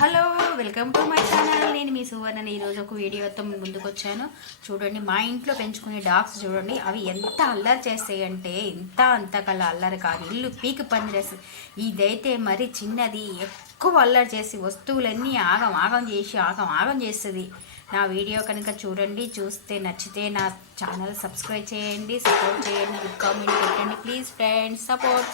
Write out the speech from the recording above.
Hello, welcome to my channel. నేను మీ సువర్ణని ఈరోజు ఒక వీడియోతో ముందుకు వచ్చాను. చూడండి, మా ఇంట్లో పెంచుకునే డాగ్స్ చూడండి, అవి ఎంత అల్లరి చేస్తాయి అంటే అంతకల్లా అల్లరి కాదు, ఇల్లు పీకి పందిరేస్తుంది. ఇదైతే మరి చిన్నది ఎక్కువ అల్లరి చేసి వస్తువులన్నీ ఆగం ఆగం చేస్తుంది. నా వీడియో కనుక చూడండి, చూస్తే నచ్చితే నా ఛానల్ సబ్స్క్రైబ్ చేయండి, సపోర్ట్ చేయండి, గుడ్ కామెంట్ పెట్టండి ప్లీజ్ ఫ్రెండ్స్, సపోర్ట్.